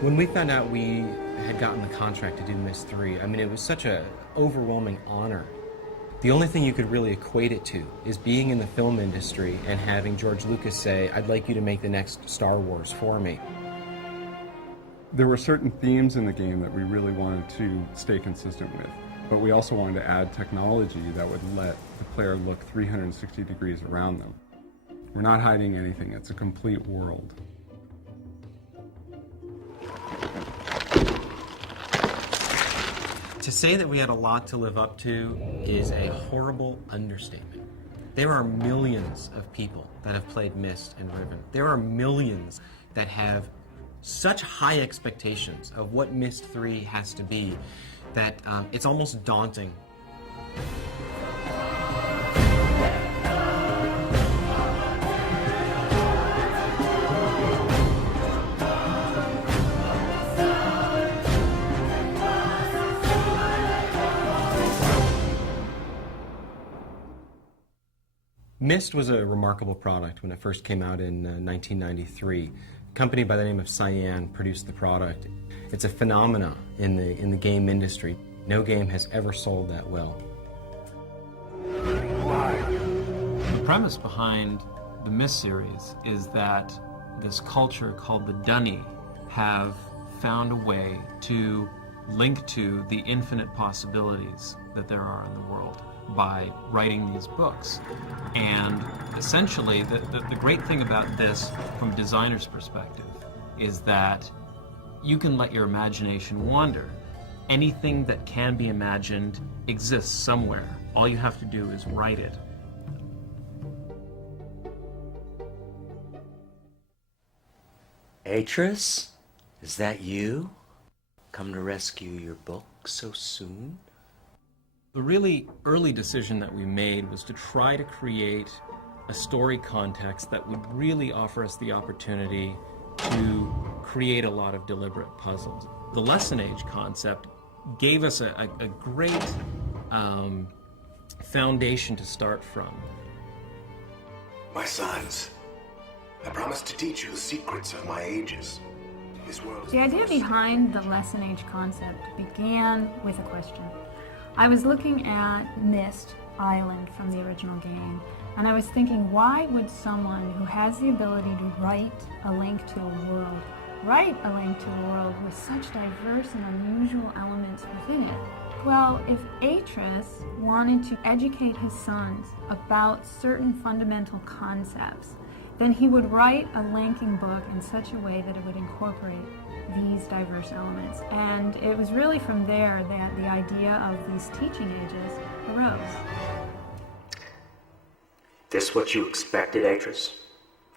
When we found out we had gotten the contract to do Myst 3, I mean, it was such an overwhelming honor. The only thing you could really equate it to is being in the film industry and having George Lucas say, "I'd like you to make the next Star Wars for me." There were certain themes in the game that we really wanted to stay consistent with, but we also wanted to add technology that would let the player look 360 degrees around them. We're not hiding anything, it's a complete world. To say that we had a lot to live up to is a horrible understatement. There are millions of people that have played Myst and Riven. There are millions that have such high expectations of what Myst 3 has to be that it's almost daunting. Myst was a remarkable product when it first came out in 1993. A company by the name of Cyan produced the product. It's a phenomenon in the game industry. No game has ever sold that well. The premise behind the Myst series is that this culture called the Dunny have found a way to link to the infinite possibilities that there are in the world by writing these books. And essentially, the great thing about this from a designer's perspective is that you can let your imagination wander. Anything that can be imagined exists somewhere. All you have to do is write it. Atris, is that you? Come to rescue your book so soon? The really early decision that we made was to try to create a story context that would really offer us the opportunity to create a lot of deliberate puzzles. The lesson age concept gave us a great foundation to start from. My sons, I promise to teach you the secrets of my ages. This world is the idea behind the lesson age concept began with a question. I was looking at Myst Island from the original game, and I was thinking, why would someone who has the ability to write a link to a world, write a link to a world with such diverse and unusual elements within it? Well, if Atris wanted to educate his sons about certain fundamental concepts, then he would write a linking book in such a way that it would incorporate these diverse elements. And it was really from there that the idea of these teaching ages arose. This what you expected, Atris?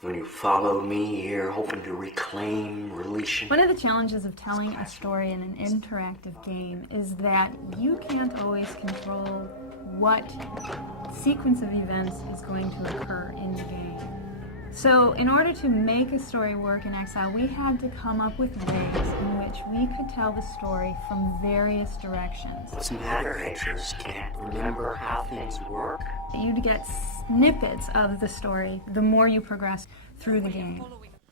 When you followed me here, hoping to reclaim Relation? One of the challenges of telling a story in an interactive game is that you can't always control what sequence of events is going to occur in the game. So in order to make a story work in Exile, we had to come up with ways in which we could tell the story from various directions. What's the matter, Atris? Can't remember how things work? You'd get snippets of the story the more you progress through the game.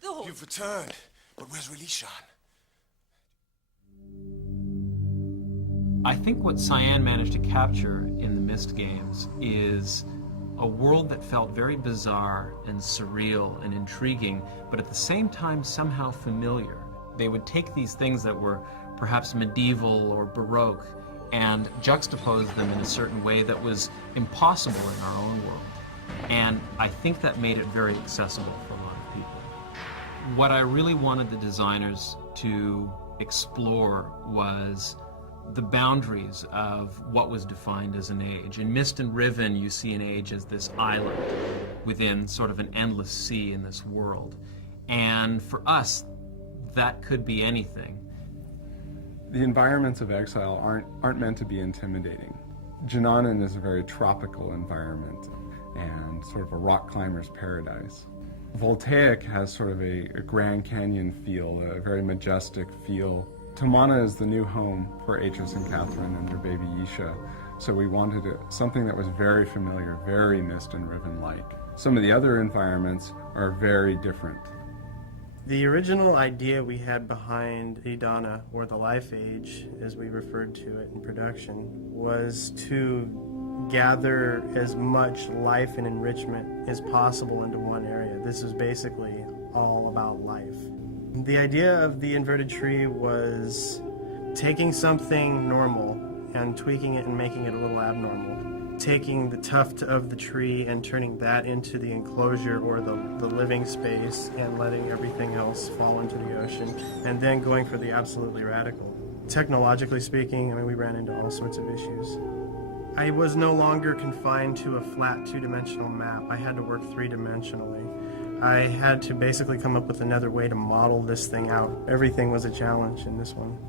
You've returned, but where's Relation? I think what Cyan managed to capture in the Myst games is a world that felt very bizarre and surreal and intriguing, but at the same time somehow familiar. They would take these things that were perhaps medieval or Baroque and juxtapose them in a certain way that was impossible in our own world. And I think that made it very accessible for a lot of people. What I really wanted the designers to explore was the boundaries of what was defined as an age. In Myst and Riven, you see an age as this island within sort of an endless sea in this world. And for us, that could be anything. The environments of Exile aren't meant to be intimidating. Jananan is a very tropical environment and sort of a rock climber's paradise. Voltaic has sort of a Grand Canyon feel, a very majestic feel. Tamana is the new home for Atris and Catherine and their baby Yisha, so we wanted something that was very familiar, very Myst and Riven-like. Some of the other environments are very different. The original idea we had behind Idana, or the Life Age, as we referred to it in production, was to gather as much life and enrichment as possible into one area. This is basically all about life. The idea of the inverted tree was taking something normal and tweaking it and making it a little abnormal. Taking the tuft of the tree and turning that into the enclosure or the living space and letting everything else fall into the ocean, and then going for the absolutely radical. Technologically speaking, I mean, we ran into all sorts of issues. I was no longer confined to a flat two-dimensional map. I had to work three-dimensionally. I had to basically come up with another way to model this thing out. Everything was a challenge in this one.